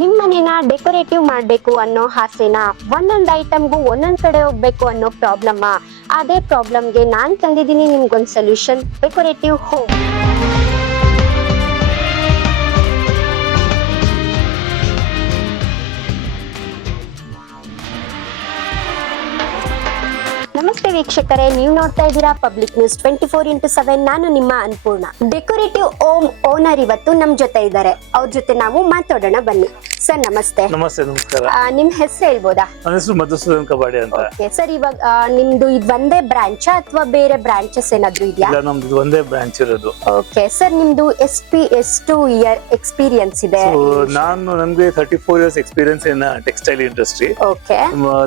ನಿಮ್ಮ ಮನೇನ ಡೆಕೋರೇಟಿವ್ ಮಾಡಬೇಕು ಅನ್ನೋ ಆಸೆನಾ, ಒಂದೊಂದು ಐಟಮ್ಗೂ ಒಂದೊಂದು ಕಡೆ ಹೋಗ್ಬೇಕು ಅನ್ನೋ ಪ್ರಾಬ್ಲಮ್ಮಾ? ಅದೇ ಪ್ರಾಬ್ಲಮ್ಗೆ ನಾನು ತಂದಿದ್ದೀನಿ ನಿಮ್ಗೊಂದು ಸೊಲ್ಯೂಷನ್, ಡೆಕೋರೇಟಿವ್ ಹೋಮ್. ನಮಸ್ತೆ ವೀಕ್ಷಕರೇ, ನೀವು ನೋಡ್ತಾ ಇದ್ದೀರಾ ಪಬ್ಲಿಕ್ ನ್ಯೂಸ್ 24x7. ನಾನು ನಿಮ್ಮ ಅನ್ಪೂರ್ಣ. ಡೆಕೋರೇಟಿವ್ ಹೋಮ್ ಓನರ್ ಇವತ್ತು ನಮ್ ಜೊತೆ ಇದ್ದಾರೆ. ಅವ್ರ ಜೊತೆ ನಾವು ಮಾತಾಡೋಣ, ಬನ್ನಿ. ಸರ್ ನಮಸ್ತೆ. ನಮಸ್ತೆ, ನಮಸ್ಕಾರ. ನಿಮ್ ಹೆಸರು ಹೇಳ್ಬೋದಾ? ನನ್ನ ಹೆಸರು ಮಧುಸೂದನ್ ಕಬಾಡಿ ಅಂತ. ಸರ್, ಇವಾಗ ನಿಮ್ದು ಇದು ಒಂದೇ ಬ್ರಾಂಚ್ ಅಥವಾ ಬೇರೆ ಬ್ರಾಂಚಸ್ ಏನಾದ್ರು ಇದೆಯಾ? ಇಲ್ಲ, ನಮ್ದು ಒಂದೇ ಬ್ರಾಂಚ್ ಇರೋದು. ಓಕೆ ಸರ್, ನಿಮ್ದು ಎಷ್ಟು ಇಯರ್ ಎಕ್ಸ್ಪೀರಿಯನ್ಸ್ ಇದೆ? ನಮ್ಗೆ 34 years experience in textile industry. Okay.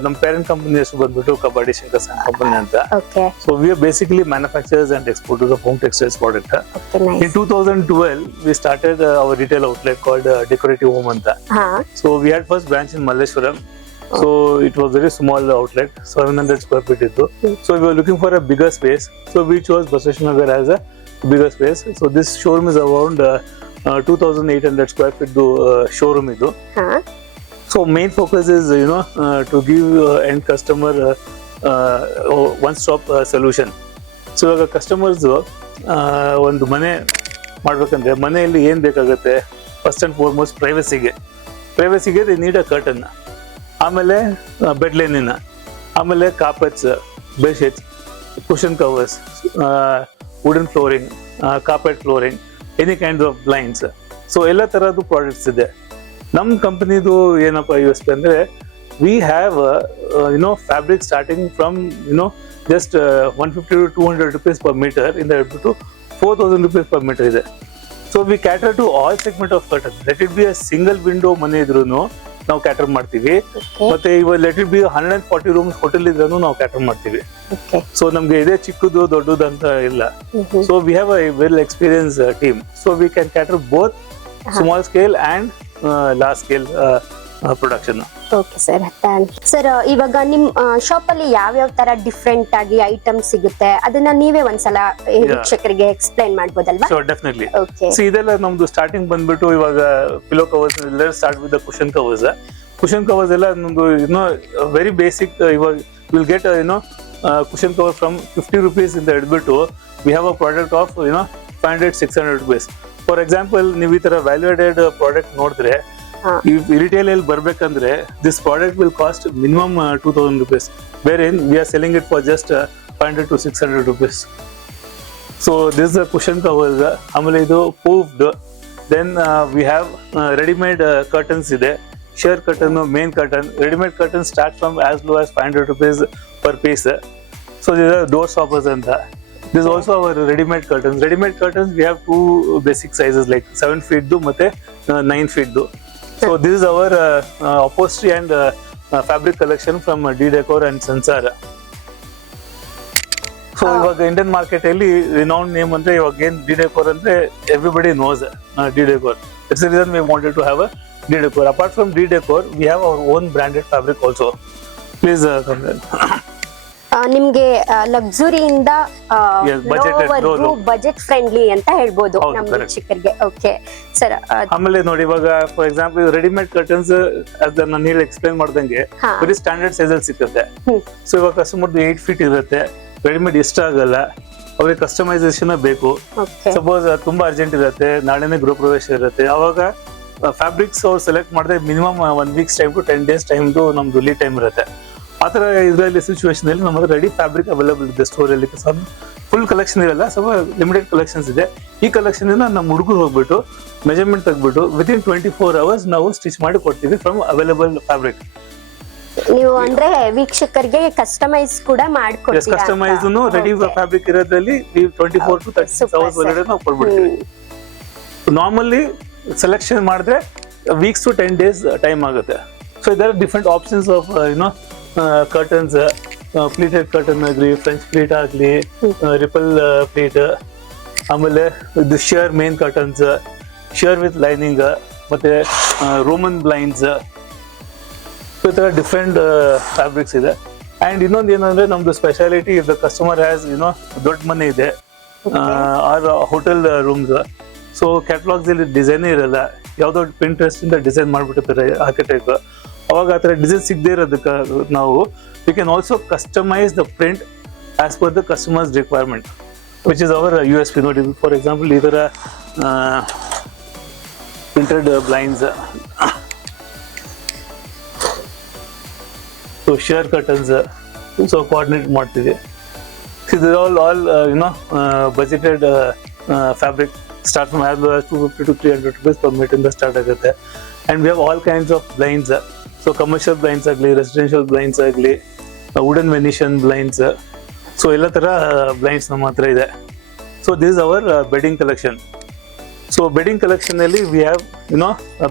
ನಮ್ಮ ಪೇರೆಂಟ್ ಕಂಪನಿ ಹೆಸರು ಬಂದ್ಬಿಟ್ಟು ಕಬಾಡಿ ಶಂಕರ್ ಕಂಪನಿ ಅಂತ. Okay. So we are basically manufacturers and exporters of home textiles product. Okay, nice. In 2012 we started our retail outlet called Decorative Home anta. So we had first branch in Malleshwaram. So it was very small outlet, 700 square feet ittu. So we were looking for a bigger space, so we chose Basaveshnagar as a bigger space. So this showroom is around 2800 square feet showroom idu. So main focus is to give end customer one stop solution. So ಇವಾಗ customers ಒಂದು ಮನೆ ಮಾಡ್ಬೇಕಂದ್ರೆ ಮನೆಯಲ್ಲಿ ಏನ್ ಬೇಕಾಗುತ್ತೆ? First and foremost ಪ್ರೈವಸಿಗೆ they need a curtain, ಆಮೇಲೆ bed linen, ಆಮೇಲೆ carpets, bedsheets, cushion covers, wooden flooring, carpet flooring, any kind of blinds. So ಎಲ್ಲ ತರದ್ದು ಪ್ರಾಡಕ್ಟ್ಸ್ ಇದೆ. ನಮ್ಮ ಕಂಪನಿದು ಏನಪ್ಪ USP ಅಂದ್ರೆ we have fabric starting from just 150 to 200 rupees per meter in the to 4000 rupees per meter ಇದೆ. So we cater to all segment of curtain. Let it be a single window ಮನೆ ಇದ್ರೂನು ನಾವು cater ಮಾಡ್ತೀವಿ. ಮತ್ತೆ ಇವಾಗ let it be 140 rooms hotel ಇದ್ರೂ ನಾವು cater ಮಾಡ್ತೀವಿ. So ನಮ್ಗೆ ಇದೇ ಚಿಕ್ಕದು ದೊಡ್ಡದು ಅಂತ ಇಲ್ಲ. So we have a well experience team. So we can cater both small scale and large scale production. Okay sir, sir ಇವಾಗ ನಿಮ್ ಶಾಪ್ ಅಲ್ಲಿ ಯಾವ್ಯಾವ ತರ ಡಿಫ್ರೆಂಟ್ ಆಗಿ ಐಟಮ್ ಸಿಗುತ್ತೆ ಅದನ್ನ ನೀವೇ ಒಂದ್ಸಲ ವೀಕ್ಷಕರಿಗೆ ಎಕ್ಸ್ಪ್ಲೈನ್ ಮಾಡ್ಬೋದಲ್ವಾ? Sure, definitely. ಸೊ ಇದೆಲ್ಲ ನಮ್ದು ಸ್ಟಾರ್ಟಿಂಗ್ ಬಂದ್ಬಿಟ್ಟು ಇವಾಗ pillow covers start with the cushion covers ಎಲ್ಲ ನಮ್ದು ವೆರಿ ಬೇಸಿಕ್. ಇವಾಗ will get cushion cover from 50 rupees ಇಂದ ಹಿಡ್ಬಿಟ್ಟು we have a product of 500-600 rupees. For example, ನೀವು ಈ ತರ ವ್ಯಾಲ್ಯೂಯೇಟೆಡ್ ಪ್ರಾಡಕ್ಟ್ ನೋಡಿದ್ರೆ ರಿಟೇಲ್ ಅಲ್ಲಿ ಬರ್ಬೇಕಂದ್ರೆ this product will cost minimum 2000 rupees, wherein we are selling it for just 500 to 600 rupees. So this is a cushion covers. ಆಮೇಲೆ ಇದು poofed. Then we have ready-made curtains ಇದೆ. Sheer curtain, main curtain. Ready-made curtain start from as low as 500 rupees per piece. So these are door stoppers ಅಂತ. This is also our ready-made curtains. Ready-made curtains we have two basic sizes like 7 feet ಮತ್ತೆ 9 feet. So this is our upholstery and fabric collection from D-Decor and Sansar. So ಇವಾಗ Indian market ಅಲ್ಲಿ renowned name ಅಂದ್ರೆ ಇವಾಗ ಏನ್ D-Decor ಅಂದ್ರೆ everybody knows D-Decor. That's the reason we wanted to have a D-Decor. Apart from D-Decor, we have our own branded fabric also. Please come there. ನಿಮ್ಗೆ ಲಕ್ಸುರಿಯಿಂದ budget friendly ಅಂತ ಹೇಳ್ಬೋದು ನಮ್ಮ ವೀಕ್ಷಕರಿಗೆ. ಓಕೆ ಸರ್, ಆಮೇಲೆ ನೋಡಿ ಇವಾಗ ಫಾರ್ ಎಕ್ಸಾಂಪಲ್ ರೆಡಿಮೇಡ್ ಕರ್ಟನ್ಸ್ ನಾನು ಹೇಳಿ ಎಕ್ಸ್ಪ್ಲೈನ್ ಮಾಡ್ದಂಗೆ ಬರೀ ಸ್ಟ್ಯಾಂಡರ್ಡ್ ಸೈಜ್ ಅಲ್ಲಿ ಸಿಗುತ್ತೆ. ಸೊ ಇವಾಗ ಕಸ್ಟಮರ್ 8 feet ಇರುತ್ತೆ, ರೆಡಿಮೇಡ್ ಇಷ್ಟ ಆಗಲ್ಲ, ಅವ್ರಿಗೆ ಕಸ್ಟಮೈಸೇಷನ್ ಬೇಕು. ಸಪೋಸ್ ತುಂಬಾ ಅರ್ಜೆಂಟ್ ಇರುತ್ತೆ, ನಾಳೆನೇ ಗೃಹ ಪ್ರವೇಶ ಇರುತ್ತೆ, ಅವಾಗ ಫ್ಯಾಬ್ರಿಕ್ಸ್ ಅವ್ರು ಸೆಲೆಕ್ಟ್ ಮಾಡಿದ್ರೆ minimum 1 week time to 10 days time ನಮ್ದು ಲೀಡ್ ಟೈಮ್ ಇರುತ್ತೆ. ಆ ತರ ಇದರಲ್ಲಿ ಸಿಚುವೇಶನ್ ಅಲ್ಲಿ ನಮ್ಮ ರೆಡಿ ಫ್ಯಾಬ್ರಿಕ್ ಅವೈಲೇಬಲ್ ಇದೆ ಸ್ಟೋರ್ ಅಲ್ಲಿ. ಫುಲ್ ಕಲೆಕ್ಷನ್ ಇರಲ್ಲ, ಸ್ವಲ್ಪ ಲಿಮಿಟೆಡ್ ಕಲೆಕ್ಷನ್ಸ್ ಇದೆ. ಈ ಕಲೆಕ್ಷನ್ ಇಂದ ನಮ್ಮ ಹುಡುಗರು ಹೋಗ್ಬಿಟ್ಟು ಮೆಜರ್ಮೆಂಟ್ ತೆಗ್ಬಿಟ್ಟು ವಿತಿನ್ 24 hours ನಾವು ಸ್ಟಿಚ್ ಮಾಡಿ ಕೊಡ್ತೀವಿ ಫ್ರಮ್ ಅವೈಲೇಬಲ್ ಫ್ಯಾಬ್ರಿಕ್. ನೀವು ಅಂದ್ರೆ ವೀಕ್ಷಕರಿಗೆ ಕಸ್ಟಮೈಸ್ ಕೂಡ ಮಾಡ್ಕೊಡ್ತೀರಾ? ಕಸ್ಟಮೈಸ್ ರೆಡಿ ಫ್ಯಾಬ್ರಿಕ್ ಇರೋದ್ರಲ್ಲಿ 24 to 36 hours ಒಳಗಡೆ ನಾವು ಕೊಡ್ಬಿಡ್ತೀವಿ. ನಾರ್ಮಲಿ ಸೆಲೆಕ್ಷನ್ ಮಾಡಿದ್ರೆ ವೀಕ್ಸ್ ಟು 10 days ಟೈಮ್ ಆಗುತ್ತೆ. ಸೊ ಇದರ different options of curtains, pleated curtain ಆಗಲಿ, ಫ್ರೆಂಚ್ ಪ್ಲೀಟ್ ಆಗಲಿ, ರಿಪಲ್ ಪ್ಲೀಟ್, ಆಮೇಲೆ ಇದು sheer main curtains, sheer with lining, ಮತ್ತೆ ರೋಮನ್ ಬ್ಲೈಂಡ್ಸ್, ಈ ಥರ ಡಿಫ್ರೆಂಟ್ ಫ್ಯಾಬ್ರಿಕ್ಸ್ ಇದೆ. ಆ್ಯಂಡ್ ಇನ್ನೊಂದು ಏನಂದ್ರೆ ನಮ್ದು ಸ್ಪೆಷಾಲಿಟಿ, ದ ಕಸ್ಟಮರ್ ಹ್ಯಾಸ್ ದೊಡ್ಡ ಮನೆ ಇದೆ or hotel rooms, so catalogues ಅಲ್ಲಿ ಡಿಸೈನೇ ಇರಲ್ಲ, ಯಾವ್ದೋ Pinterest ಇಂದ ಡಿಸೈನ್ ಮಾಡ್ಬಿಟ್ಟಿರ್ತಾರೆ ಆರ್ಕಿಟೆಕ್ಟ್, ಅವಾಗ ಆ ತರ ಡಿಸೈನ್ ಸಿಗದೆ ಇರೋದಕ್ಕೆ ನಾವು we can also customise the print as per the customers requirement, which is our USP. ನೋಡಿ, ಫಾರ್ ಎಕ್ಸಾಂಪಲ್ ಈ ತರ printed blinds, so share curtains, so coordinate ಮಾಡ್ತೀವಿ. This is all budgeted fabric, start from as low as 250 to 300 rupees per meter in the start ಆಗುತ್ತೆ. And we have all kinds of blinds, so commercial blinds ಆಗಲಿ, residential blinds ಆಗಲಿ, wooden Venetian blinds, so ಎಲ್ಲ ತರ blinds ನಮ್ಮ ಹತ್ರ ಇದೆ. So this is our bedding collection. So bedding collection ಅಲ್ಲಿ we have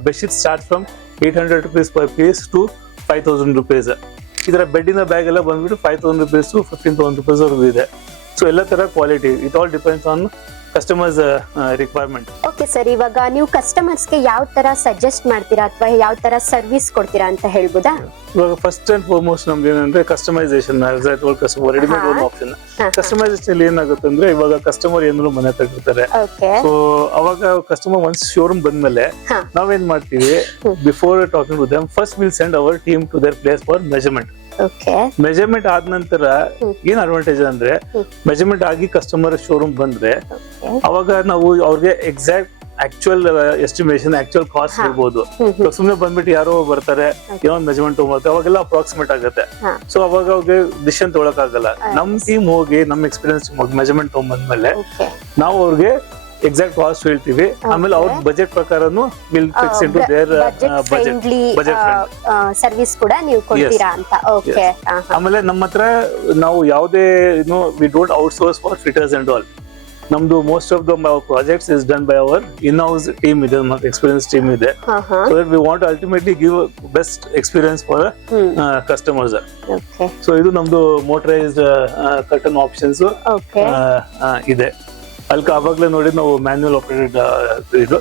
bedsheet starts from 800 rupees per piece to 5000 rupees. ಇದರ ಬೆಡ್ಡಿನ bag ಎಲ್ಲ ಬಂದ್ಬಿಟ್ಟು 5000 rupees to 15,000 rupees ವರೆಗೂ ಇದೆ. ಸೊ ಎಲ್ಲ ತರ quality, it all depends on customers requirement. Okay sir, ಇವಾಗ ನೀವು ಕಸ್ಟಮರ್ಸ್ಗೆ ಯಾವ ತರ ಸಜೆಸ್ಟ್ ಮಾಡ್ತೀರಾ ಅಥವಾ ಯಾವ ತರ ಸರ್ವಿಸ್ ಕೊಡ್ತೀರಾ ಅಂತ ಹೇಳ್ಬೋದಾ? ಇವಾಗ ಫಸ್ಟ್ ಅಂಡ್ ಫಾರ್ಮೋಸ್ಟ್ ನಮ್ಗೆ ಏನಂದ್ರೆ ಕಸ್ಟಮೈಸೇಷನ್, ಕಸ್ಟಮರ್ ರೆಡಿಮೇಡ್ ಒಂದು ಆಪ್ಷನ್. ಕಸ್ಟಮೈಸೇಷನ್ ಏನಾಗುತ್ತೆ ಅಂದ್ರೆ, ಇವಾಗ ಕಸ್ಟಮರ್ ಏನಾದ್ರು ಮನೆ ತಗಿರ್ತಾರೆ, ಸೊ ಅವಾಗ ಕಸ್ಟಮರ್ ಒನ್ಸ್ ಶೋರೂಮ್ ಬಂದ್ಮೇಲೆ ನಾವೇನ್ ಮಾಡ್ತೀವಿ, before talking to them first will send our team to their place for measurement. Measurement ಆದ ನಂತರ ಏನ್ ಅಡ್ವಾಂಟೇಜ್ ಅಂದ್ರೆ, ಮೆಜರ್ಮೆಂಟ್ ಆಗಿ ಕಸ್ಟಮರ್ ಶೋರೂಮ್ ಬಂದ್ರೆ ಅವಾಗ ನಾವು ಅವ್ರಿಗೆ exact actual estimation, actual cost ಇರ್ಬೋದು. ಸುಮ್ನೆ ಬಂದ್ಬಿಟ್ಟು ಯಾರೋ ಬರ್ತಾರೆ, ಏನೋ ಮೆಜರ್ಮೆಂಟ್ ತಗೊಂಡ್ಬರ್ತಾರೆ, ಅವಾಗೆಲ್ಲ ಅಪ್ರಾಕ್ಸಿಮೇಟ್ ಆಗುತ್ತೆ. ಸೊ ಅವಾಗ ಅವ್ರಿಗೆ ಡಿಸಿಷನ್ ತೊಗೊಳಕ್ ಆಗಲ್ಲ. ನಮ್ ಟೀಮ್ ಹೋಗಿ ನಮ್ ಎಕ್ಸ್ಪೀರಿಯನ್ಸ್ ಮೆಜರ್ಮೆಂಟ್ ತಗೊಂಡ್ಬಂದ್ಮೇಲೆ ನಾವು ಅವ್ರಿಗೆ ಎಕ್ಸಾಕ್ಟ್ ಕಾಸ್ಟ್ ಹೇಳ್ತೀವಿ. ಆಮೇಲೆ ಅವ್ರ ಬಜೆಟ್ ಪ್ರಕಾರನು will fix into their budget service ಕೂಡ ನೀವು ಕೊಡ್ತೀರಾ ಅಂತ. ಓಕೆ. ಆಮೇಲೆ ನಮ್ಮ ಹತ್ರ ನಾವು ಯಾವುದೇ we don't outsource for fitters and all. ನಮ್ದು most of the projects is done by our in house team ಇದೆ, ಎಕ್ಸ್ಪೀರಿಯನ್ಸ್ ಟೀಮ್ ಇದೆ. So that we want ultimately give best experience for customers. So ಇದು ನಮ್ದು motorised curtain options ಇದೆ. ಅಲ್ಲಿ ಅವಾಗಲೇ ನೋಡಿ ನಾವು ಮ್ಯಾನ್ಯುವಲ್ ಆಪರೇಟೆಡ್ ಇದು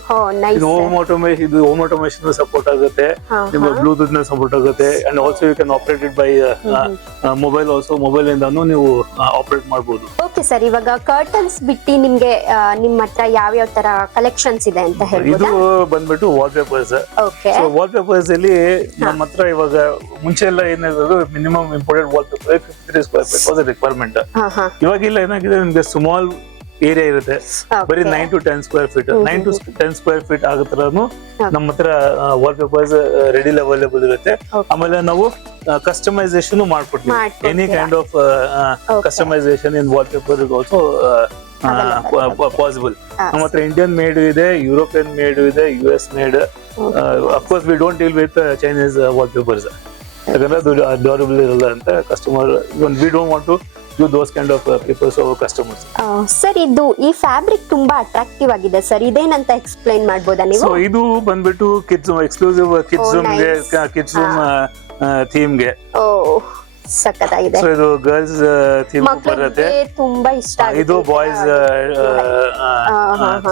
ಹೋಮ್ ಆಟೋಮೇಷನ್ ಸಪೋರ್ಟ್ ಆಗುತ್ತೆ, ನಿಮ್ಗೆ ಬ್ಲೂಟೂತ್ ನ ಸಪೋರ್ಟ್ ಆಗುತ್ತೆ. And also you can operate it by mobile, also mobile ಇಂದಾನು ನೀವು ಆಪರೇಟ್ ಮಾಡಬಹುದು. ಓಕೆ ಸರ್, ಇವಾಗ ಕರ್ಟನ್ಸ್ ಬಿಟ್ಟು ನಿಮ್ಗೆ ನಿಮ್ಮ ಹತ್ರ ಯಾವ ತರ ಕಲೆಕ್ಷನ್ಸ್ ಇದೆ ಅಂತ ಹೇಳ್ಬೋದಾ? ಇದು ಬಂದ್ಬಿಟ್ಟು wall papers. So wall papers ಅಲ್ಲಿ ನಮ್ಮ ಹತ್ರ ಇವಾಗ ಮುಂಚೆ ಎಲ್ಲ ಏನಾದ್ರು minimum imported wall paper 53 square feet was requirement. ಇವಾಗೆಲ್ಲ ಏನಾಗಿದೆ, ನಿಮ್ಗೆ ಸ್ಮಾಲ್ ಏರಿಯಾ ಇರುತ್ತೆ, ಬರೀ 9 to 10 square feet, 9 to 10 square feet ಆಗತ್ರನು ನಮ್ಮ ಹತ್ರ ವಾಲ್ ಪೇಪರ್ಸ್ ರೆಡಿ ಅವೈಲೇಬಲ್ ಇರುತ್ತೆ. ಆಮೇಲೆ ನಾವು ಕಸ್ಟಮೈಸೇಷನ್ ಮಾಡ್ಕೊಡ್ತೀವಿ. Any kind of customization in wall paper is also possible. ನಮ್ಮ ಹತ್ರ ಇಂಡಿಯನ್ ಮೇಡ್ ಇದೆ, ಯುರೋಪಿಯನ್ ಮೇಡ್ ಇದೆ, US made. Of course we don't deal with Chinese wall papers, ಯಾಕಂದ್ರೆ ಅದು ಡ್ಯೂರಬಲ್ ಇರಲ್ಲ ಅಂತ customer. We don't want to do those kind of papers for customers. Sir, ಇದು ಈ ಫ್ಯಾಬ್ರಿಕ್ ತುಂಬಾ ಅಟ್ರಾಕ್ಟಿವ್ ಆಗಿದೆ ಸರ್, ಇದೇನಂತ ಎಕ್ಸ್ಪ್ಲೈನ್ ಮಾಡ್ಬೋದಾ ನೀವು? ಸೊ ಇದು ಬಂದ್ಬಿಟ್ಟು ಕಿಡ್ಸ್ ಎಕ್ಸ್ಕ್ಲೂಸಿವ್ ಕಿಡ್ಸ್ ರೂಮ್ ಗೆ, ಕಿಡ್ಸ್ ರೂಮ್ ಥೀಮ್ ಗೆ. ಓ, ಸಕ್ಕತ್ತಾಗಿದೆ. ಸೊ ಇದು ಗರ್ಲ್ಸ್ ಥೀಮ್ ಬರುತ್ತೆ, ತುಂಬಾ ಇಷ್ಟ ಆಗುತ್ತೆ. ಇದು ಬಾಯ್ಸ್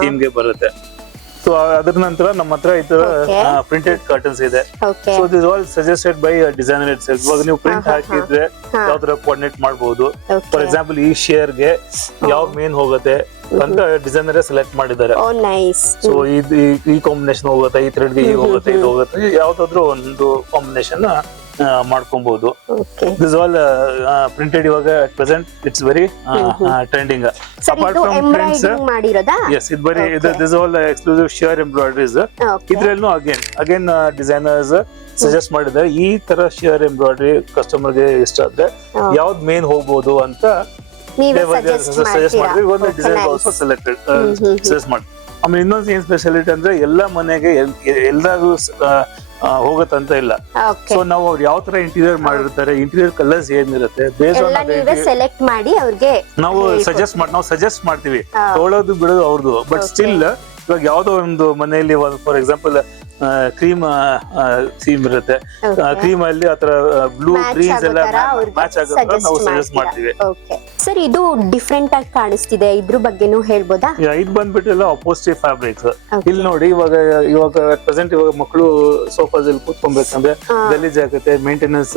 ಥೀಮ್ ಗೆ ಬರುತ್ತೆ. ಸೊ ಅದ್ರ ನಂತರ ನಮ್ಮ ಹತ್ರ ಇದು ಪ್ರಿಂಟೆಡ್ ಕರ್ಟನ್ಸ್ ಇದೆ. So this all suggested by designer it self. ಇವಾಗ ನೀವು ಪ್ರಿಂಟ್ ಹಾಕಿದ್ರೆ ಯಾವ ತರ ಕೋಆರ್ಡಿನೇಟ್ ಮಾಡಬಹುದು. ಫಾರ್ ಎಕ್ಸಾಂಪಲ್ ಈ ಶೇರ್ ಗೆ ಯಾವ ಮೇನ್ ಹೋಗುತ್ತೆ ಅಂತ ಡಿಸೈನರ್ ಸೆಲೆಕ್ಟ್ ಮಾಡಿದ್ದಾರೆ. ಸೊ ಈ ಕಾಂಬಿನೇಷನ್ ಹೋಗುತ್ತೆ, ಈ ಥ್ರೆಡ್ ಗೆ ಈ ಹೋಗುತ್ತೆ, ಇದು ಹೋಗುತ್ತೆ, ಯಾವ್ದಾದ್ರು ಒಂದು ಕಾಂಬಿನೇಷನ್ ಮಾಡ್ಕೊಬಹುದು. This all printed. ಇವಾಗ at present it's very trending. Apart from prints, yes, ಇದು ಬರೀ this all exclusive sheer embroideries. ಇದ್ರಲ್ಲೂ ಅಗೇನ್ ಡಿಸೈನರ್ಸ್ ಸಜೆಸ್ಟ್ ಮಾಡಿದ್ದಾರೆ, ಈ ತರ ಶೇರ್ ಎಂಬ್ರಾಯ್ಡರಿ ಕಸ್ಟಮರ್ ಗೆ ಇಷ್ಟ ಆದ್ರೆ ಯಾವ್ದು ಮೇನ್ ಹೋಗ್ಬೋದು ಅಂತ ಸಜೆಸ್ಟ್ ಮಾಡಿದ್ರೆ ಒಂದು ಡಿಸೈನ್ ಆಲ್ಸೋ ಸಜೆಸ್ಟ್ ಮಾಡಿ. ಆಮೇಲೆ ಇನ್ನೊಂದು ಏನ್ ಸ್ಪೆಷಾಲಿಟಿ ಅಂದ್ರೆ ಎಲ್ಲ ಮನೆಗೆ ಎಲ್ಲರೂ ಹೋಗತ್ತಂತ ಇಲ್ಲ. ಸೊ ನಾವು ಅವ್ರು ಯಾವ ತರ ಇಂಟೀರಿಯರ್ ಮಾಡಿರ್ತಾರೆ, ಇಂಟೀರಿಯರ್ ಕಲರ್ಸ್ ಏನಿರುತ್ತೆ ಸೆಲೆಕ್ಟ್ ಮಾಡಿ ಅವ್ರಿಗೆ ನಾವು ಸಜೆಸ್ಟ್ ಮಾಡ್ತೀವಿ. ತೊಗೊಳೋದು ಬಿಡೋದು ಅವ್ರದ್ದು. ಬಟ್ ಸ್ಟಿಲ್ ಇವಾಗ ಯಾವ್ದೋ ಒಂದು ಮನೆಯಲ್ಲಿ ಫಾರ್ ಎಕ್ಸಾಂಪಲ್ ಕ್ರೀಮ್ ಥೀಮ್ ಇರುತ್ತೆ, ಕ್ರೀಮ್ ಅಲ್ಲಿ ಆತರ ಬ್ಲೂ ಗ್ರೀನ್ಸ್ ಎಲ್ಲ ಮ್ಯಾಚ್ ಆಗುತ್ತೆ, ನಾವು ಸಜೆಸ್ಟ್ ಮಾಡ್ತೀವಿ. ಸರ್, ಇದು ಡಿಫ್ರೆಂಟ್ ಆಗಿ ಕಾಣಿಸ್ತಿದೆ, ಇದ್ರ ಬಗ್ಗೆನೂ ಹೇಳ್ಬೋದಾ? ಇದು ಬಂದ್ಬಿಟ್ಟು ಎಲ್ಲ ಅಪೋಸ್ಟಿವ್ ಫ್ಯಾಬ್ರಿಕ್ಸ್. ಇಲ್ಲಿ ನೋಡಿ, ಇವಾಗ ಪ್ರೆಸೆಂಟ್ ಇವಾಗ ಮಕ್ಕಳು ಸೋಫಾಸ್ ಅಲ್ಲಿ ಕೂತ್ಕೊಬೇಕಂದ್ರೆ ಗಲೀಜ್ ಆಗುತ್ತೆ, ಮೇಂಟೆನೆನ್ಸ್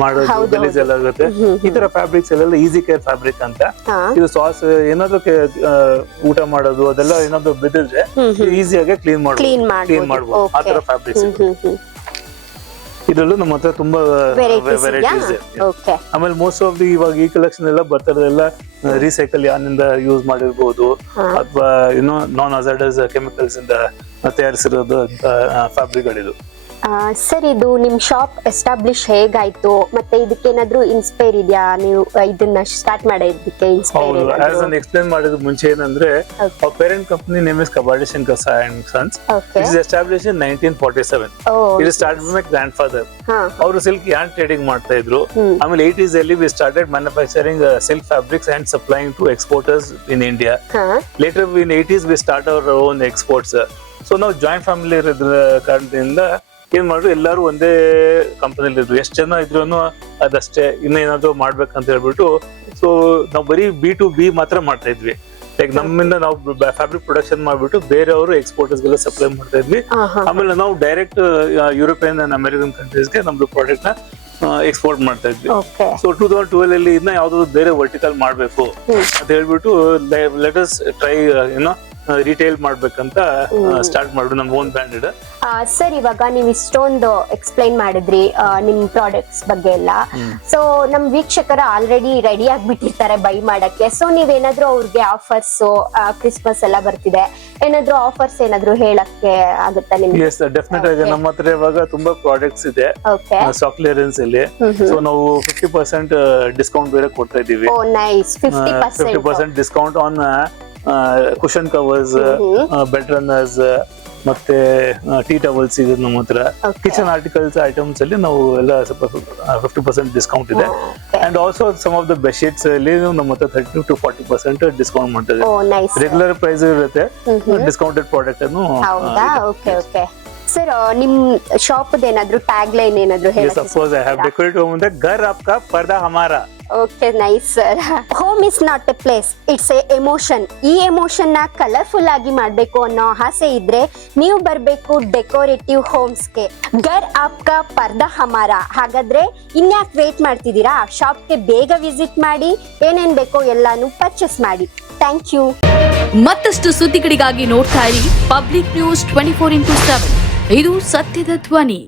ಮಾಡೋದು ಹೌದು, ಗಲೀಜ್ ಎಲ್ಲ ಆಗುತ್ತೆ. ಈ ತರ ಫ್ಯಾಬ್ರಿಕ್ಸ್ ಎಲ್ಲ ಈಸಿ ಕೇರ್ ಫ್ಯಾಬ್ರಿಕ್ ಅಂತ. ಇದು ಸಾಸ್ ಏನಾದ್ರು ಊಟ ಮಾಡೋದು ಅದೆಲ್ಲ ಏನಾದ್ರು ಬಿದ್ದಿದ್ರೆ ಈಸಿಯಾಗಿ ಕ್ಲೀನ್ ಮಾಡ್ಬೋದು ಆ ತರ ಫ್ಯಾಬ್ರಿಕ್ಸ್. ಇದ್ರಲ್ಲೂ ನಮ್ಮ ಹತ್ರ ತುಂಬಾ ವೆರೈಟೀಸ್. ಆಮೇಲೆ ಮೋಸ್ಟ್ ಆಫ್ ದಿ ಇವಾಗ ಈ ಕಲೆಕ್ಷನ್ ಎಲ್ಲ ಬರ್ತಾರದೆಲ್ಲ ರೀಸೈಕಲ್ ಯಾನಿಂದ ಯೂಸ್ ಮಾಡಿರ್ಬೋದು ಅಥವಾ ಏನೋ ನಾನ್ ಹಜಾರ್ಡಸ್ ಕೆಮಿಕಲ್ಸ್ ಇಂದ ತಯಾರಿಸಿರೋದು ಫ್ಯಾಬ್ರಿಕ್ ಗಳಿದು. ಸರ್, ಇದು ನಿಮ್ ಶಾಪ್ ಎಸ್ಟಾಬ್ಲಿಷ್ ಹೇಗಾಯ್ತು ಮತ್ತೆ ಇದಕ್ಕೇನಾದ್ರೂ ಇನ್ಸ್ಪೈರ್ ಇದೆಯಾ? ನೀವು ಇದನ್ನ ಸ್ಟಾರ್ಟ್ ಮಾಡೋದಕ್ಕೆ ಹೌದು, ಆಸ್ ಅನ್ ಎಕ್ಸ್ಪ್ಲೇನ್ ಮಾಡಿದ ಮುಂಚೆ ಏನಂದ್ರೆ our parent company name is Kabadi Shankar and Sons. It is established in 1947. It started with my grandfather. ಅವರು ಸಿಲ್ಕ್ ಯಾನ್ ಟ್ರೇಡಿಂಗ್ ಮಾಡ್ತಾ ಇದ್ರು. ಆಮೇಲೆ 80s ಅಲ್ಲಿ we started manufacturing silk fabrics and supplying to exporters in India. Later in 80s we start our own exports. So ನಾವು joint family ಇರೋದ್ರ ಕಾರಣದಿಂದ ಏನ್ ಮಾಡ್ರು, ಎಲ್ಲಾರು ಒಂದೇ ಕಂಪನಿಲಿ ಇದ್ರು. ಎಷ್ಟ್ ಜನ ಇದ್ರು ಅದಷ್ಟೇ, ಇನ್ನೇನಾದ್ರು ಮಾಡ್ಬೇಕಂತ ಹೇಳ್ಬಿಟ್ಟು ಸೊ ನಾವು ಬರೀ B2B ಮಾತ್ರ ಮಾಡ್ತಾ ಇದ್ವಿ. ಲೈಕ್ ನಮ್ಮಿಂದ ನಾವು ಫ್ಯಾಬ್ರಿಕ್ ಪ್ರೊಡಕ್ಷನ್ ಮಾಡ್ಬಿಟ್ಟು ಬೇರೆಯವರು ಎಕ್ಸ್ಪೋರ್ಟರ್ಸ್ ಗೆಲ್ಲ ಸಪ್ಲೈ ಮಾಡ್ತಾ ಇದ್ವಿ. ಆಮೇಲೆ ನಾವು ಡೈರೆಕ್ಟ್ ಯುರೋಪಿಯನ್ ಅಂಡ್ ಅಮೆರಿಕನ್ ಕಂಟ್ರೀಸ್ಗೆ ನಮ್ದು ಪ್ರಾಡಕ್ಟ್ ನ ಎಕ್ಸ್ಪೋರ್ಟ್ ಮಾಡ್ತಾ ಇದ್ವಿ. ಸೊ 2012 ಅಲ್ಲಿ ಇದನ್ನ ಯಾವ್ದಾದ್ರು ಬೇರೆ ವರ್ಟಿಕಲ್ ಮಾಡ್ಬೇಕು ಅಂತ ಹೇಳ್ಬಿಟ್ಟು ಲೆಟ್ ಅಸ್ ಟ್ರೈ ರಿಟೇಲ್ ಮಾಡ್ಬೇಕಂತ ಸ್ಟಾರ್ಟ್ ಮಾಡಿದ್ರು ನಮ್ಮ ಓನ್ ಬ್ರ್ಯಾಂಡೆಡ್. ಸರ್, ಇವಾಗ ನೀವು ಇಷ್ಟೊಂದು ಎಕ್ಸ್ಪ್ಲೈನ್ ಮಾಡಿದ್ರಿ ನಿಮ್ ಪ್ರಾಡಕ್ಟ್ಸ್ ಬಗ್ಗೆ ಎಲ್ಲ. ಸೊ ನಮ್ ವೀಕ್ಷಕರ ಆಲ್ರೆಡಿ ರೆಡಿ ಆಗ್ಬಿಟ್ಟಿರ್ತಾರೆ ಬೈ ಮಾಡಕ್ಕೆ. ಸೊ ನೀವೇನಾದ್ರೂ ಅವ್ರಿಗೆ ಆಫರ್ಸ್, ಕ್ರಿಸ್ಮಸ್ ಎಲ್ಲ ಬರ್ತಿದೆ, ಏನಾದ್ರೂ ಆಫರ್ಸ್ ಏನಾದ್ರೂ ಹೇಳಕ್ಕೆ ಆಗುತ್ತಾ ನಿಮ್ಗೆ? ಎಸ್, ಡೆಫಿನೆಟ್ ಆಗಿ ನಮ್ಮ ಹತ್ರ ಇವಾಗ ತುಂಬಾ ಪ್ರಾಡಕ್ಟ್ಸ್ ಇದೆ ಸ್ಟಾಕ್ ಕ್ಲಿಯರೆನ್ಸ್ ಅಲ್ಲಿ. ಸೊ ನಾವು 50% ಡಿಸ್ಕೌಂಟ್ ಬೇರೆ ಕೊಡ್ತಾ ಇದೀವಿ. 50% discount on cushion covers, bed runners ಮತ್ತೆ ಟೀ ಟವಲ್ಸ್ ಇದೆ ನಮ್ಮ ಹತ್ರ. ಕಿಚನ್ ಆರ್ಟಿಕಲ್ಸ್ ಐಟಮ್ಸ್ ಅಲ್ಲಿ ನಾವು ಎಲ್ಲ ಸ್ವಲ್ಪ 50% ಡಿಸ್ಕೌಂಟ್ ಇದೆ. And also some of the bedsheets ಅಲ್ಲಿ ನಮ್ಮ ಹತ್ರ 30 to 40% ಡಿಸ್ಕೌಂಟ್ ಮಾಡ್ತೇವೆ. ರೆಗ್ಯುಲರ್ ಪ್ರೈಸ್ ಇರುತ್ತೆ, ಡಿಸ್ಕೌಂಟೆಡ್ ಪ್ರಾಡಕ್ಟ್ ಅನ್ನು. ಸರ್, ನಿಮ್ ಶಾಪ್ ಏನಾದ್ರು ಟ್ಯಾಗ್ ಲೈನ್ ಏನಾದ್ರು ಹೇಳಿ? Suppose I have decorative home ಅಂದ್ರೆ ಘರ್ ಆಪ್ಕಾ ಪರ್ದಾ ಹಮಾರಾ. Okay, nice sir. Home is not a place, it's an emotion. ಈ ಎಮೋಷನ್ ನ ಕಲರ್ಫುಲ್ ಆಗಿ ಮಾಡ್ಬೇಕು ಅನ್ನೋ ಆಸೆ ಇದ್ರೆ ನೀವು ಬರ್ಬೇಕು ಡೆಕೋರೇಟಿವ್ ಹೋಮ್ಸ್ಗೆ. ಘರ್ ಆಪ್ಕಾ ಪರ್ದಾ ಹಮಾರಾ. ಹಾಗಾದ್ರೆ ಇನ್ಯಾಕ್ ವೇಟ್ ಮಾಡ್ತಿದ್ದೀರಾ? ಶಾಪ್ಗೆ ಬೇಗ ವಿಸಿಟ್ ಮಾಡಿ, ಏನೇನ್ ಬೇಕೋ ಎಲ್ಲಾನು ಪರ್ಚೇಸ್ ಮಾಡಿ. Thank you. ಮತ್ತಷ್ಟು ಸುದ್ದಿಗಳಿಗಾಗಿ ನೋಡ್ತಾ ಇರಿ ಪಬ್ಲಿಕ್ ನ್ಯೂಸ್ 24x7. ಇದು ಸತ್ಯದ ಧ್ವನಿ.